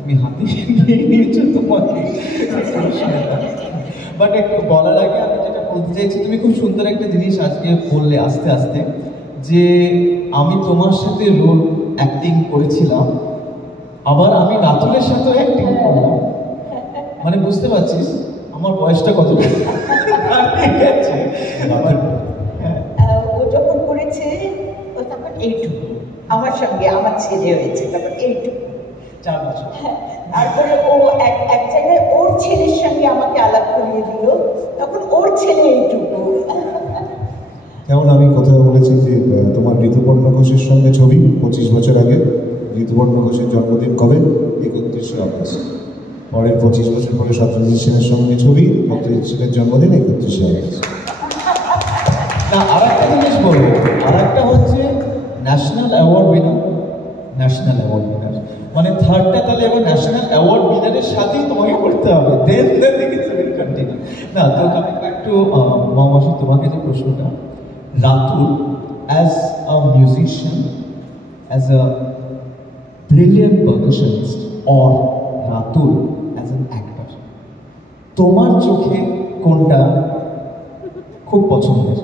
তুমি হাতে নিয়েছো তোমাকে, বাট একটু বলার আগে আমি যেটা বলতে চাইছি, তুমি খুব সুন্দর একটা জিনিস আজকে বললে আস্তে আস্তে, যে আমি তোমার সাথে রোল অ্যাক্টিং করেছিলাম, আবার আমি রাতুলের সাথেও অ্যাক্টিং করলাম। মানে বুঝতে পারছিস আমার বয়সটা কত? ও যখন করেছে ও তখন এইটুকু, আমার সঙ্গে আমার ছেলে হয়েছে তখন এইটুকু, 4 বছর। তারপরে ও এক জায়গায় ওর ছেলের সঙ্গে আমাকে আলাপ করিয়ে দিল, তখন ওর ছেলে এইটুকু। যেমন আমি কোথাও বলেছি যে তোমার ঋতুপর্ণ ঘোষের সঙ্গে ছবি 25 বছর আগে। ঋতুপর্ণ ঘোষের জন্মদিন কবে? 31শে আগস্ট। পরের 25 বছর পরে সত্যজিৎ সেনের সঙ্গে ছবি, সত্যজিৎ সেনের জন্মদিন 31শে আগস্ট। না, আর একটা জিনিস বলবো, আর একটা হচ্ছে national award winner, national award winner মানে থার্ডটা তাহলে এবার ন্যাশনাল অ্যাওয়ার্ড উইনারের সাথেই তোমাকে করতে হবে, দেন উইল কন্টিনিউ। না, তো আমি একটু মহামাসি তোমাকে যে প্রশ্নটা, Ratul as a musician, as a brilliant percussionist, or Ratul as an actor, তোমার চোখে কোনটা খুব পছন্দের?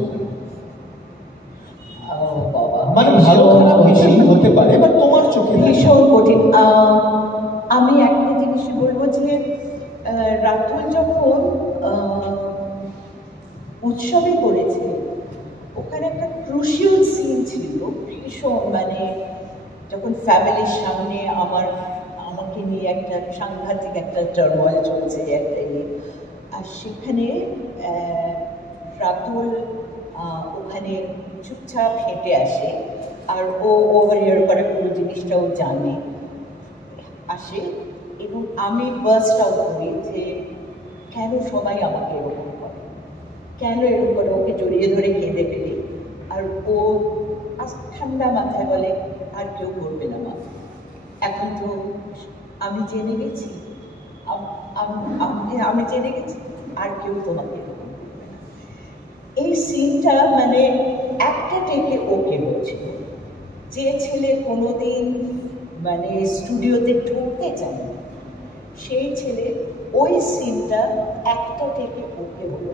মানে ভালো খারাপ ভীষণ হতে পারে, এবার তোমার চোখে ভীষণ কঠিন। আমি একটা জিনিস বলবো যে রাতুল যখন উৎসবে করেছে, ওখানে একটা ক্রুশিয়াল সিন ছিল ভীষণ, মানে যখন ফ্যামিলির সামনে আমাকে নিয়ে একটা সাংঘাতিক একটা টার্ময়েল চলছে একটা ইয়ে, আর সেখানে রাতুল ওখানে চুপচাপ হেঁটে আসে, আর ও ওভার করে পুরো জিনিসটাও জানে, আসে, এবং আমি বার্স্ট আউট করি যে কেন সবাই আমাকে এরকম করে, কেন এরকম করে, ওকে জড়িয়ে ধরে কেঁদে ফেলি, আর ও ঠান্ডা মাথায় বলে আর কেউ করবে না মা, এখন তো আমি জেনে গেছি, আমি জেনে গেছি, আর কেউ তোমাকে এরকম করবে না। এই সিনটা মানে একটা টেকে ওকে হচ্ছিল, যে ছেলে কোনোদিন মানে স্টুডিওতে ঢুকতে চায় না, সেই ছেলে ওই সিনটা একটা টেকে ওকে হলো,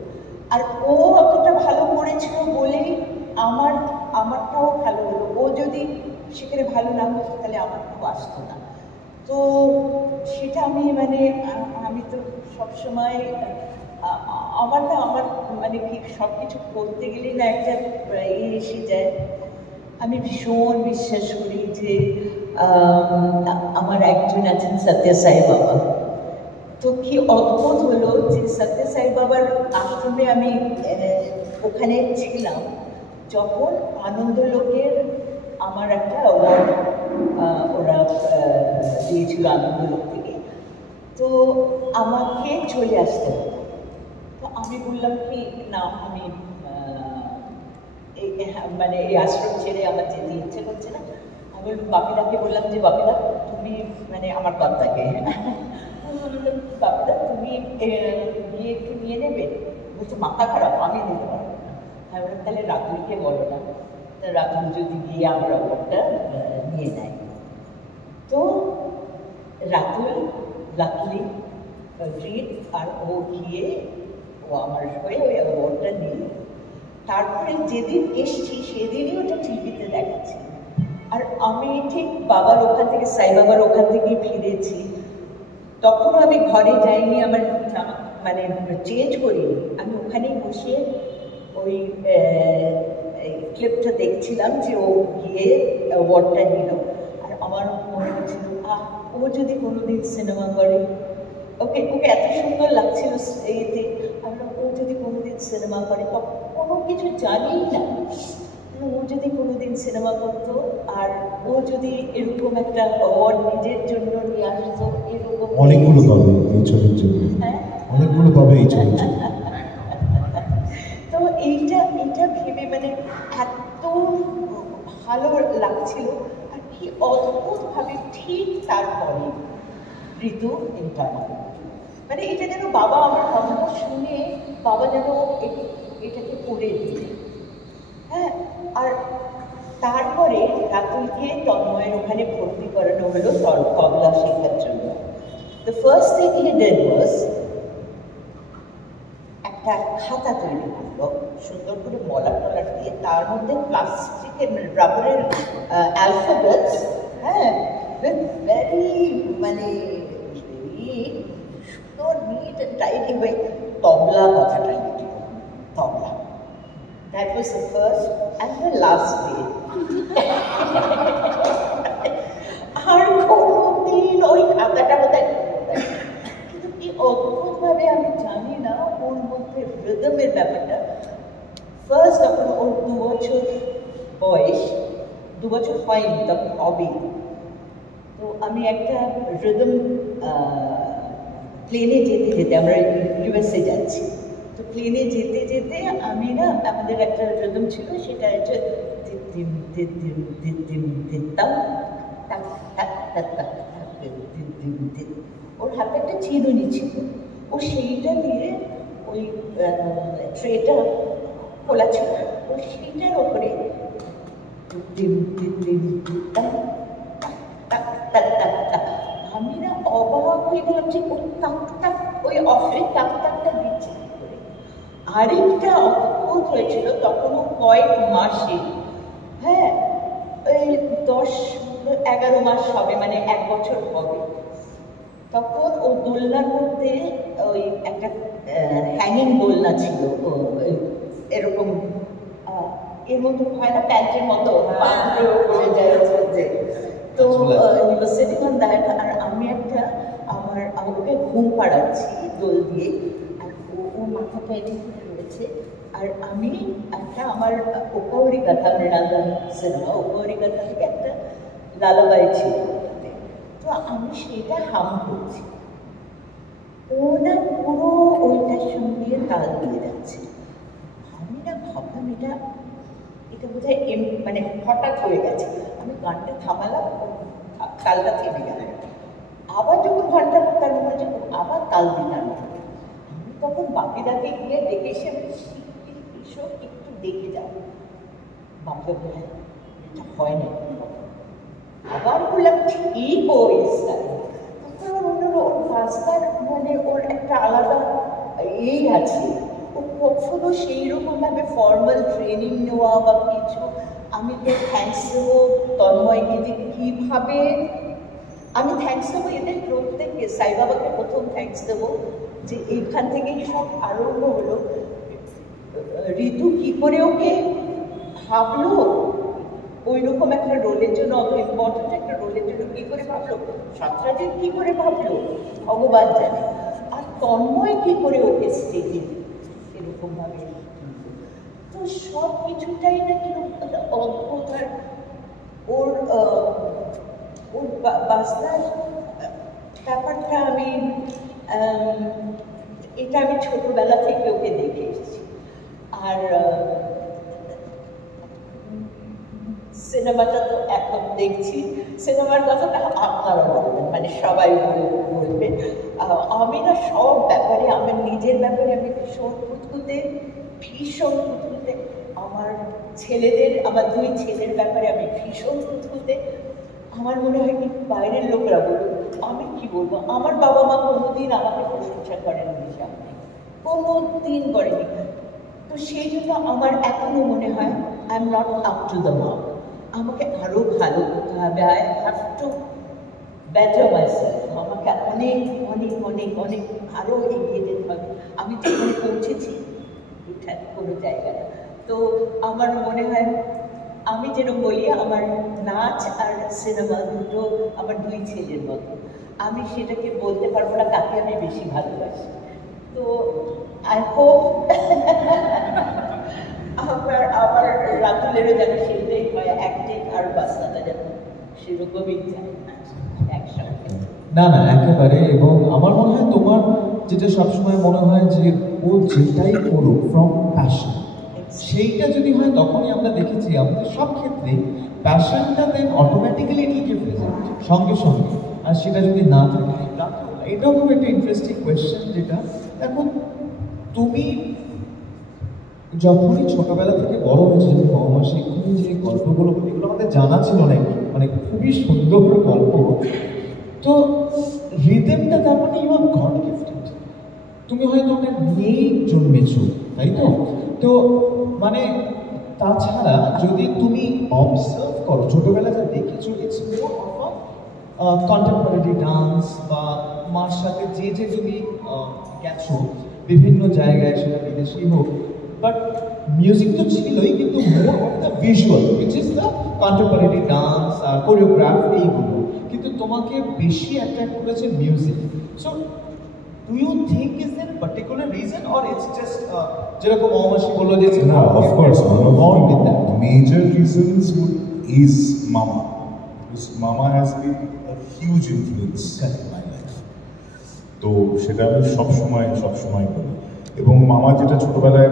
আর ও অতটা ভালো করেছিল বলেই আমারটাও ভালো হলো। ও যদি সেখানে ভালো না হতো তাহলে আমারটাও আসতো না। তো সেটা আমি তো সবসময় আমার মানে কি সব কিছু করতে গেলেই না একটা এসে যায়। আমি ভীষণ বিশ্বাস করি যে আমার একজন আছেন সত্য সাই বাবা। তো কি অদ্ভুত হলো যে সত্য সাই বাবার আশ্রমে আমি ওখানে ছিলাম যখন আনন্দলোকের আমার একটা অ্যাওয়ার্ড ওরা দিয়েছিল আনন্দলোক থেকে। তো আমাকে চলে আসতে হলো। তো আমি বললাম কি না, আমি মানে এই আশ্রম ছেড়ে আমার যেতে ইচ্ছে করছে না। আমি বাপিদাকে বললাম যে বাপিদা তুমি মানে আমার কর্তাকে বললাম বাপিদা তুমি গিয়ে একটু নিয়ে নেবে। বলছে মাথা খারাপ, আমি নিতে পারবো না। আমি বললাম তাহলে রাতুলকে বলো না, রাতুল যদি গিয়ে আমার অ্যাওয়ার্ডটা নিয়ে নেয়। তো রাতুল লাকলি রিড, আর ও গিয়ে ও আমার হয়ে ওই অ্যাওয়ার্ডটা নিল। তারপরে যেদিন এসছি সেদিনই ওটা টিভিতে দেখাচ্ছি, আর আমি ঠিক বাবার ওখান থেকে সাই বাবার ওখান থেকে ফিরেছি। তখনও আমি ঘরে যাইনি, আমার মানে চেঞ্জ করিনি, আমি ওখানেই বসে ওই ক্লিপটা দেখছিলাম যে ও গিয়ে অ্যাওয়ার্ডটা নিল। আর আমার মনে হচ্ছিল ও যদি কোনোদিন সিনেমা করে, ওকে এত সুন্দর লাগছিল এতে, আমরা ও যদি কোনোদিন সিনেমা করে, কোনো কিছু জানি না, ও যদি কোনোদিন সিনেমা করতো আর ও যদি এরকম একটা অ্যাওয়ার্ড নিজের জন্য নিয়ে আসতো, এরকম অনেকগুলো পাবে এই ছবির জন্য। হ্যাঁ, অনেকগুলো পাবে এই ছবির জন্য। তো এইটা ভেবে মানে এত ভালো লাগছিল। আর কি অদ্ভুতভাবে ঠিক তারপরে ঋতু ইন্টারনাল, মানে এটা যেন বাবা আমার কথাটা শুনে বাবা যেন এটাকে করে দিল। হ্যাঁ, আর তারপরে রাতুলকে তন্ময়ের ওখানে ভর্তি করানো হলো তবলা শেখার জন্য। First thing he did was একটা খাতা তৈরি করলো সুন্দর করে মলাট টলাট দিয়ে, তার মধ্যে প্লাস্টিকের রাবারের অ্যালফাবেটস, হ্যাঁ, উইথ ভেরি মানে সুন্দর neat and tidy way tabla কথাটা লিখল, tabla. That was the first and the last day. আর কোনদিন ওই খাতাটা বোধহয়, কিন্তু কি অদ্ভুতভাবে আমি জানি না ওর মধ্যে রিদমের ব্যাপারটা। ফার্স্ট তখন ওর 2 বছর বয়স, 2 বছর হয়নি তখন হবে। তো আমি একটা রিদম প্লেনে যেতে যেতে, আমরা ইউএসএ যাচ্ছি, তো প্লেনে যেতে যেতে আমি না, আমাদের একটা রিদম ছিল, সেটা হচ্ছে দিম দিম দিম দিম দিম তাম টাক টাক টাক টাক দিম দিম দিম। ওর হাতে একটা চিরুনি ছিল, ও সেইটা দিয়ে ওই ট্রেটা খোলা ছিল, ও সেইটার ওপরে দিম দিম দিম দিম টাক টাক টাক টাক। আমি না অবাক হয়ে গেলাম যে ওই টাক টাক, ওই অফের টাক টাকটা দিচ্ছে কি করে। আরেকটা অদ্ভুত হয়েছিল, তখনও কয়েক মাসে, হ্যাঁ, ওই 10-11 মাস হবে, মানে 1 বছর হবে, তখন ও দোলনার মধ্যে ওই একটা হ্যাঙ্গিং দোলনা ছিল, এরকম এর মতো হয় না, প্যান্টের মতো উঠে যায় মধ্যে। তো সিটিং অন দ্যাট, আর আমি একটা আমাকে ঘুম পাড়াচ্ছি দোল দিয়ে, আর ও মাথাটা এটি করে রয়েছে, আর আমি একটা আমার ওকাউরি গাথা, মৃণালন সিনেমা ওকাউরি গাথা থেকে একটা লালাবাই ছিল, তো আমি সেটা হাম করছি, ও না পুরো ওইটার সঙ্গে তাল দিয়ে যাচ্ছে। আমি না ভাবলাম এটা বোধহয় মানে হঠাৎ হয়ে গেছে। আমি গানটা থামালাম, তালটা থেমে গেল, আবার যখন গানটা তার মনে হচ্ছে আবার তাল দিলাম। আমি তখন বাপিদাকে গিয়ে দেখে এসে এসব একটু দেখে যাও, বাপিদা বলে এটা হয় না, আবার বললাম ঠিক হয়েছে। তখন ওর রাস্তার মানে ওর একটা আলাদা এই আছে, ও কখনো সেই রকমভাবে ফর্মাল ট্রেনিং নেওয়া বা কিছু। আমি তো থ্যাঙ্কস দেবো তন্ময়কে, যে কীভাবে আমি থ্যাঙ্কস দেবো এদের প্রত্যেককে। সাই বাবাকে প্রথম থ্যাঙ্কস দেবো যে এইখান থেকেই সব আরম্ভ হলো। ঋতু কী করে ওকে ভাবলো ওই রকম একটা রোলের জন্য, অত ইম্পর্টেন্ট একটা রোলের জন্য কী করে ভাবলো, সাঁতরাজিৎ কী করে ভাবলো ভগবান জানে, আর তন্ময় কী করে ওকে স্টেজে এরকমভাবে। তো সব কিছুটাই না কিরকম অদ্ভুত। আর ওর বাজনার ব্যাপারটা এটা আমি ছোটবেলা থেকে ওকে দেখে এসেছি। আর সিনেমাটা তো এখন দেখছি, সিনেমার কথাটা আপনারা বলবেন, মানে সবাই বলবে। আমি না সব ব্যাপারে, আমার নিজের ব্যাপারে আমি ভীষণ খুঁতখুঁতে। আমার ছেলেদের, আমার 2 ছেলের ব্যাপারে আমি ভীষণ খুঁতখুঁতে। আমার মনে হয় কি বাইরের লোকরা বলুন, আমি কি বলবো, আমার বাবা মা কোনোদিন আমাকে প্রশংসা করেনি, কোনোদিন করেনি। তো সেই জন্য আমার এখনো মনে হয় I am not up to the mark. আমাকে আরও ভালো করতে হবে, I have to better myself. আমাকে অনেক অনেক অনেক অনেক আরও এগিয়ে যেতে হবে। আমি যেখানে পৌঁছেছি এটা কোনো জায়গা না। তো আমার মনে হয়, আমি যেরকম বলি, আমার নাচ আর সিনেমা দুটো আমার 2 ছেলের মতো। আমি সেটাকে বলতে পারবো না কাকে আমি বেশি ভালোবাসি। তো আই হোপ আমার রাতুলেরও যেন সেটাই হয়, অ্যাক্টিং আর বাসনাটা যেন সেরকমই যায় একসঙ্গে। না না, একেবারে। এবং আমার মনে হয় তোমার যেটা সবসময় মনে হয় যে ও যেটাই করুক ফ্রম প্যাশন, সেইটা যদি হয় তখনই আমরা দেখেছি আমাদের সব ক্ষেত্রেই প্যাশনটা দেন অটোমেটিক্যালি ইট উইল প্রেজেন্ট সঙ্গে সঙ্গে। আর সেটা যদি না থাকে, এটাও খুব একটা ইন্টারেস্টিং কোয়েশ্চেন। যেটা দেখো, তুমি যখনই ছোটবেলা থেকে বড় হয়েছে, বাবা শিক্ষক যে গল্পগুলো, এগুলো আমাদের জানা ছিল না, মানে খুবই সুন্দর গল্প। তো রিদেমটা তার মানে ইউ আর গড গিফটেড, তুমি হয়তো ওটা নিয়েই জন্মেছো, তাই তো? তো মানে তাছাড়া যদি তুমি অবজার্ভ করো, ছোটবেলা যা দেখেছো, it's more of a contemporary dance বা মার সাথে যে তুমি গেছো বিভিন্ন জায়গায়, সেটা বিদেশেই হোক, বাট মিউজিক তো ছিলই, কিন্তু more of the visual which is the contemporary dance আর কোরিওগ্রাফ এইগুলো, কিন্তু তোমাকে বেশি অ্যাট্রাক্ট করেছে music. So do you think is there a particular reason or it's just যেরকম অমাসি বললো যে No, of course, one of born with that? the major reasons is Mama. Because Mama has been a huge influence in my life. তো সেটা আমি সবসময় বলি। এবং মামা যেটা ছোটবেলায়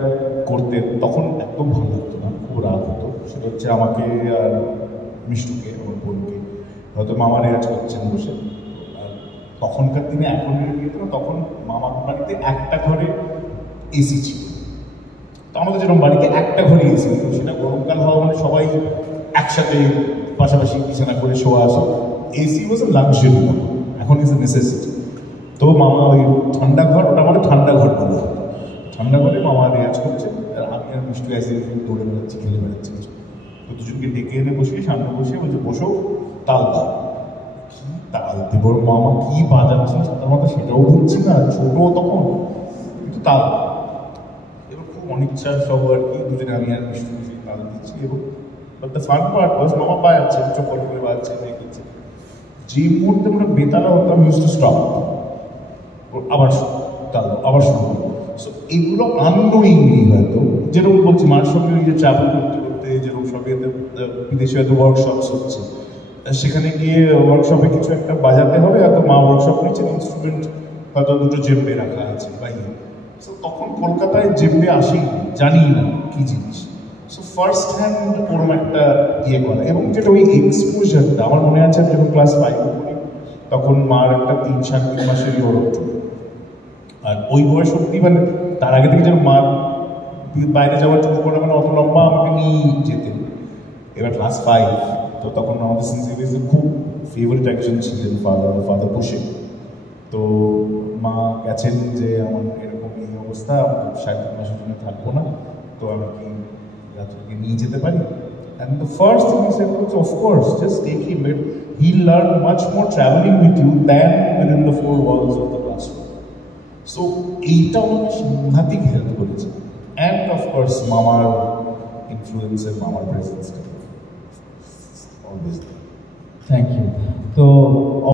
করতেন তখন একদম ভালো লাগতো না, খুব রাত হতো। সেটা হচ্ছে আমাকে আর মিষ্টুকে, আমার বোনকে, হয়তো মামা রেয়াজ করছেন বসে। তখনকার দিনে এখনের দিনে তো তখন মামার বাড়িতে একটা ঘরে এসি ছিল। তো আমাদের যেরকম বাড়িতে একটা ঘরে এসি, সেটা গরমকাল হওয়া মানে সবাই একসাথে পাশাপাশি বিছানা করে শোয়া আসে। এসি ওয়াজ এ লাক্সারি, এখন ইজ এ নেসেসিটি। তো মামা ওই ঠান্ডা ঘর, ওটা আমাদের ঠান্ডা ঘর বলে, ঠান্ডা ঘরে মামা রেয়াজ করছে, আর আমি আর মিষ্টি এসে দৌড়ে বেড়াচ্ছি, খেলে বেড়াচ্ছি কিছু। তো দুজনকে ডেকে এনে বসিয়ে সামনে বসে বলছে বসো, তাল দাও। তাল দেবর মামা কি বাজাচ্ছেন আমার তো সেটাও বুঝছি না, ছোট তখন, কিন্তু তাল। এবার খুব অনিচ্ছা সব আর কি, দুজনে আমি আর মিষ্টি মিষ্টি তাল দিচ্ছি। এবং বাট দ্য ফান পার্ট ওয়াজ মামা বাজাচ্ছে, চপ্পল করে বাজাচ্ছে, মেয়ে করছে। যে মুহূর্তে আমরা বেতালা হতাম, ইউজ টু স্টপ, আবার তাল আবার শুরু করবো। সো এগুলো আননোয়িংলি হয়তো, যেরকম বলছি মার সঙ্গে যে ট্রাভেল করতে করতে যেরকম সবই বিদেশে হয়তো ওয়ার্কশপস হচ্ছে, সেখানে গিয়ে ওয়ার্কশপে কিছু একটা বাজাতে হবে, হয়তো মা ওয়ার্কশপ নিচ্ছেন, ইনস্ট্রুমেন্ট হয়তো দুটো জেম্বে রাখা আছে বাইরে। সো তখন কলকাতায় জেম্বে আসেই, জানি না কী জিনিস। সো ফার্স্ট হ্যান্ড ওরম একটা ইয়ে করা, এবং যেটা ওই এক্সপোজারটা আমার মনে আছে যখন ক্লাস 5 পড়ি, তখন মার একটা 3-3 মাসেরই ওরম ছিল। আর ওই বয়স অব্দি মানে তার আগে থেকে যেন মা বাইরে যাওয়ার জন্য করে মানে অত লম্বা আমাকে নিয়ে যেতেন। এবার ক্লাস 5, তো তখন আমাদের সিনসিয়ারিজের খুব ফেভারিট একজন ছিলেন ফাদার বসে। তো মা গেছেন যে আমার এরকম এই অবস্থা, আমি 3.5 মাসের জন্য থাকবো না, তো আমি কি রাত্রিকে নিয়ে যেতে পারি? And the first thing he said was, of course, just take him, but he'll learn much more traveling with you than within the 4 walls of the classroom. So এইটা আমাকে সাংঘাতিক হেল্প করেছে। অ্যান্ড অফকোর্স মামার ইনফ্লুয়েন্সের, মামার প্রেজেন্সটা always. Thank you. তো